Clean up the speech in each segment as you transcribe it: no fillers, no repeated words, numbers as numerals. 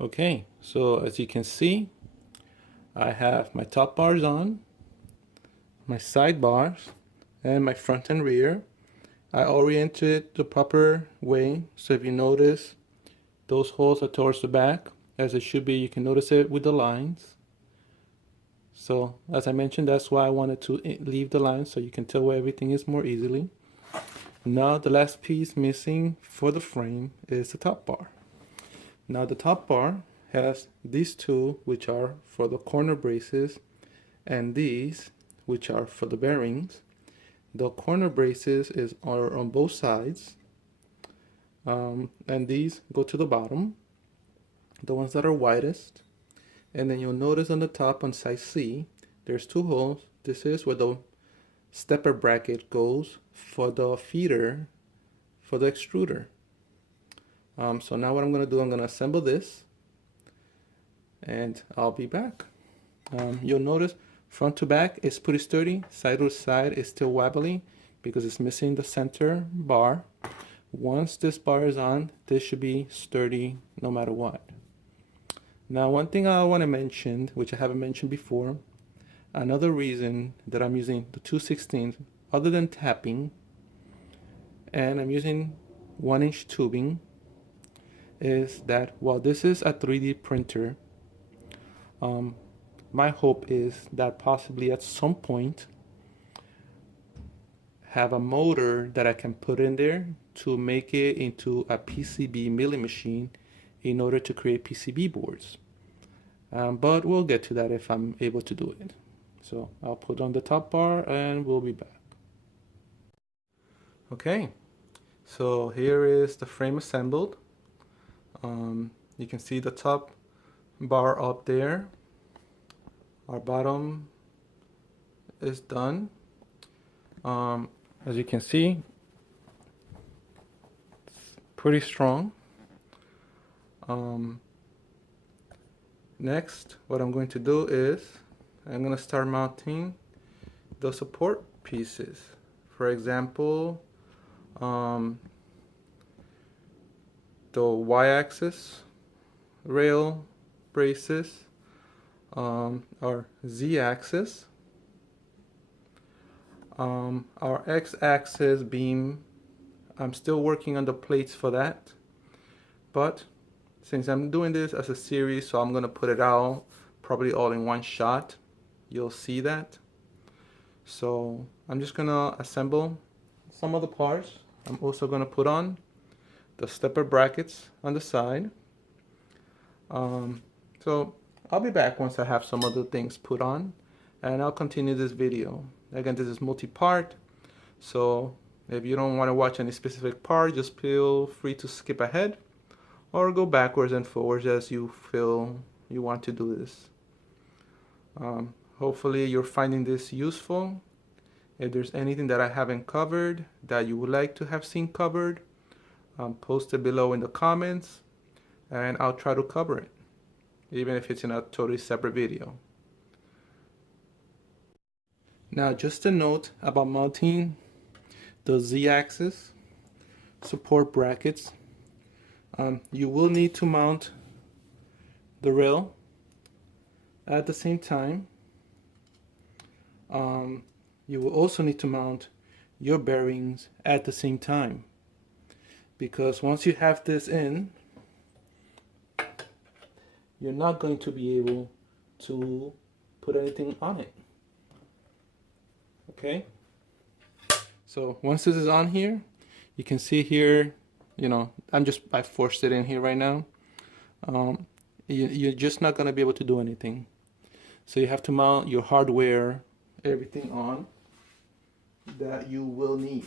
Okay, so as you can see, I have my top bars on, my side bars, and my front and rear. I oriented it the proper way, so if you notice, those holes are towards the back, as it should be. You can notice it with the lines. So as I mentioned, that's why I wanted to leave the lines so you can tell where everything is more easily. Now the last piece missing for the frame is the top bar. Now the top bar has these two, which are for the corner braces, and these, which are for the bearings. The corner braces are on both sides, and these go to the bottom, the ones that are widest. And then you'll notice on the top on side C, there's two holes. This is where the stepper bracket goes for the feeder for the extruder. So now what I'm going to do, I'm going to assemble this, and I'll be back. You'll notice front to back is pretty sturdy. Side to side is still wobbly because it's missing the center bar. Once this bar is on, this should be sturdy no matter what. Now, one thing I want to mention, which I haven't mentioned before, another reason that I'm using the 2/16, other than tapping, and I'm using 1-inch tubing, is that while this is a 3D printer, my hope is that possibly at some point have a motor that I can put in there to make it into a PCB milling machine in order to create PCB boards. But we'll get to that if I'm able to do it. So I'll put on the top bar and we'll be back. Okay, so here is the frame assembled. You can see the top bar up there. Our bottom is done. As you can see, it's pretty strong. Next, what I'm going to do is I'm going to start mounting the support pieces. For example, the y-axis rail braces, our z-axis, our x-axis beam. I'm still working on the plates for that, but since I'm doing this as a series, so I'm going to put it out probably all in one shot. You'll see that. So I'm just going to assemble some of the parts. I'm also going to put on the stepper brackets on the side. So I'll be back once I have some other things put on, and I'll continue this video. Again, this is multi-part, so if you don't want to watch any specific part, just feel free to skip ahead or go backwards and forwards as you feel you want to do this. Hopefully you're finding this useful. If there's anything that I haven't covered that you would like to have seen covered, post it below in the comments and I'll try to cover it, even if it's in a totally separate video. Now, just a note about mounting the Z-axis support brackets. You will need to mount the rail at the same time. You will also need to mount your bearings at the same time, because once you have this in, you're not going to be able to put anything on it. Okay, so once this is on here, you can see here, I forced it in here right now. You're just not going to be able to do anything. So you have to mount your hardware, everything on that you will need.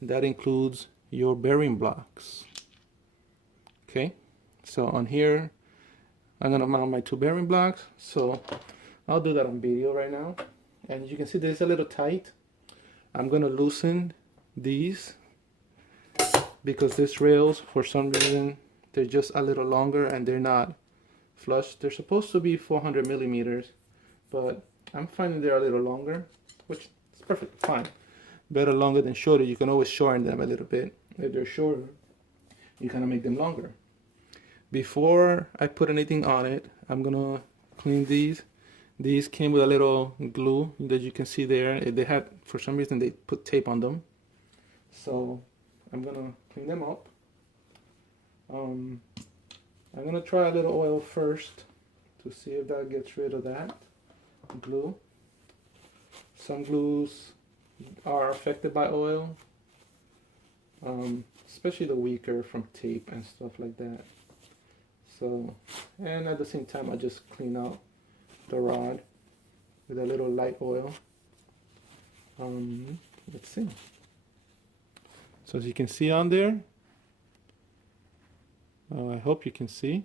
That includes your bearing blocks. Okay, so on here, I'm going to mount my 2 bearing blocks. So I'll do that on video right now. And you can see this is a little tight. I'm going to loosen these because these rails, for some reason, they're just a little longer and they're not flush. They're supposed to be 400 millimeters, but I'm finding they're a little longer, which is perfectly fine. Better longer than shorter. You can always shorten them a little bit. If they're shorter, you kind of make them longer. Before I put anything on it, I'm gonna clean these. These came with a little glue that you can see there. They had, for some reason, they put tape on them. So I'm gonna clean them up. I'm gonna try a little oil first to see if that gets rid of that glue. Some glues are affected by oil, especially the weaker from tape and stuff like that. So, and at the same time, I just clean out the rod with a little light oil. Let's see. So as you can see on there, I hope you can see,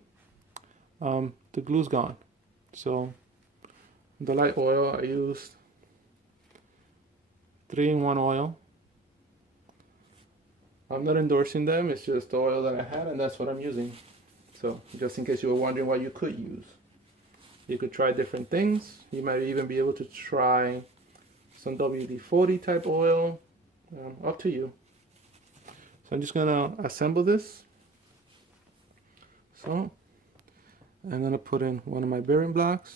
the glue's gone. So the light oil, I used 3-in-1 oil. I'm not endorsing them, it's just the oil that I had and that's what I'm using. So just in case you were wondering what you could use. You could try different things. You might even be able to try some WD-40 type oil, up to you. So I'm just gonna assemble this. So I'm gonna put in one of my bearing blocks,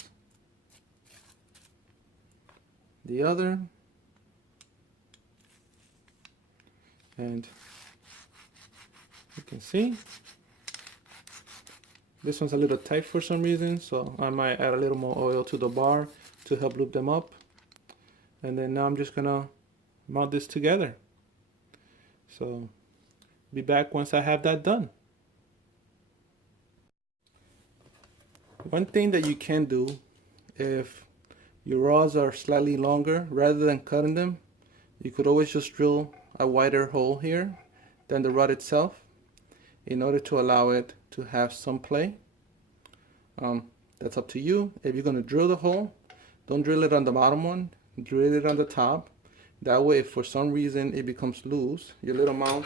the other, and you can see this one's a little tight for some reason, so I might add a little more oil to the bar to help lube them up. And then now I'm just gonna mount this together. So be back once I have that done. One thing that you can do if your rods are slightly longer, rather than cutting them, you could always just drill a wider hole here than the rod itself in order to allow it to have some play. That's up to you. If you're going to drill the hole, don't drill it on the bottom one, drill it on the top. That way, if for some reason it becomes loose, your little mount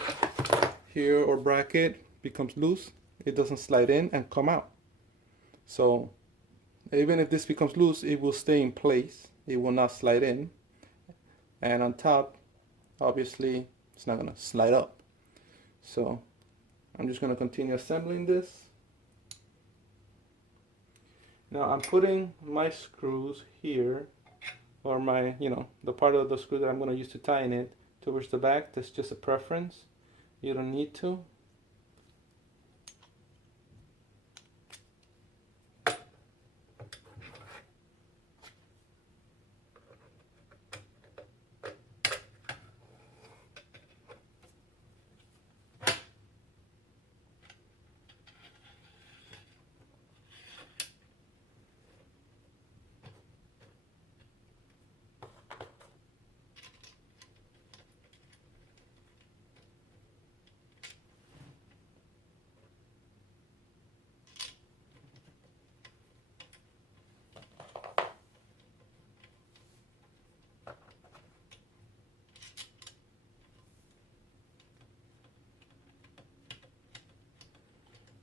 here or bracket becomes loose, it doesn't slide in and come out. So even if this becomes loose, it will stay in place. It will not slide in. And on top, obviously, it's not going to slide up. So I'm just going to continue assembling this. Now I'm putting my screws here, or my, the part of the screw that I'm going to use to tighten it towards the back. That's just a preference. You don't need to.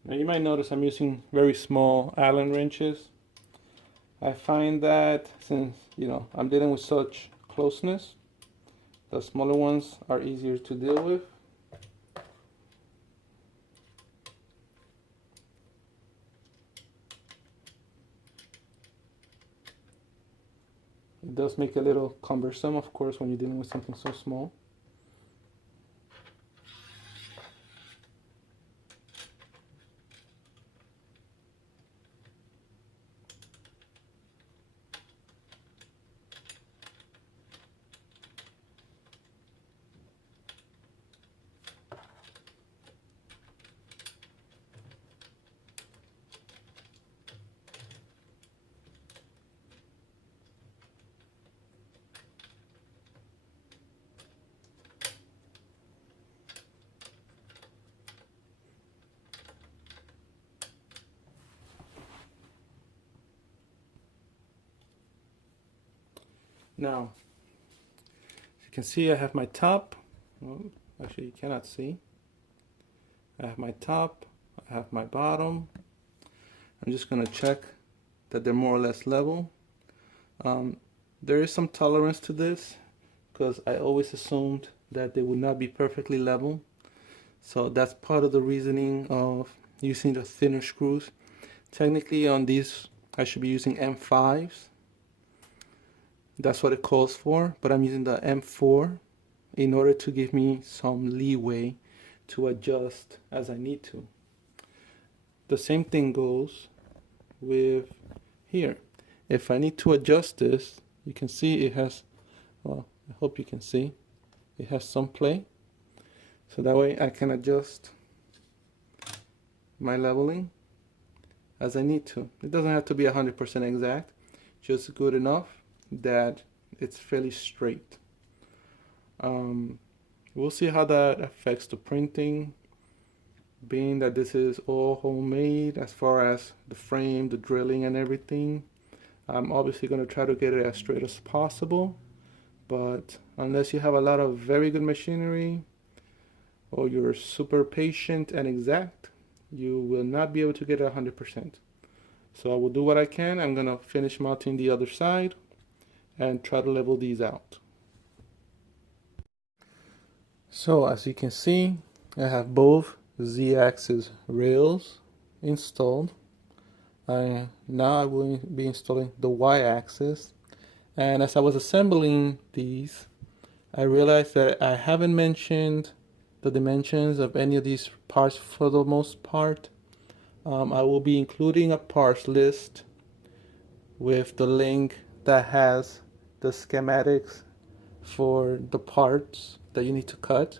Now you might notice I'm using very small Allen wrenches. I find that since, I'm dealing with such closeness, the smaller ones are easier to deal with. It does make it a little cumbersome, of course, when you're dealing with something so small. Now, as you can see, I have my top. Well, actually, you cannot see. I have my top, I have my bottom. I'm just going to check that they're more or less level. There is some tolerance to this because I always assumed that they would not be perfectly level. So that's part of the reasoning of using the thinner screws. Technically on these I should be using M5s. That's what it calls for, but I'm using the M4 in order to give me some leeway to adjust as I need to. The same thing goes with here. If I need to adjust this, you can see it has, well, I hope you can see, it has some play. So that way I can adjust my leveling as I need to. It doesn't have to be 100% exact, just good enough that it's fairly straight. We'll see how that affects the printing, being that this is all homemade as far as the frame, the drilling and everything. I'm obviously going to try to get it as straight as possible, but unless you have a lot of very good machinery or you're super patient and exact, you will not be able to get it 100%. So I will do what I can. I'm going to finish mounting the other side and try to level these out. So as you can see, I have both Z-axis rails installed. Now I will be installing the Y-axis, and as I was assembling these, I realized that I haven't mentioned the dimensions of any of these parts for the most part. I will be including a parts list with the link that has the schematics for the parts that you need to cut,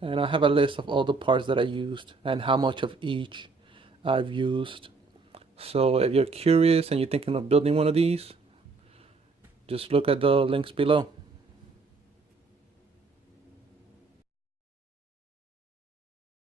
and I have a list of all the parts that I used and how much of each I've used. So if you're curious and you're thinking of building one of these, just look at the links below.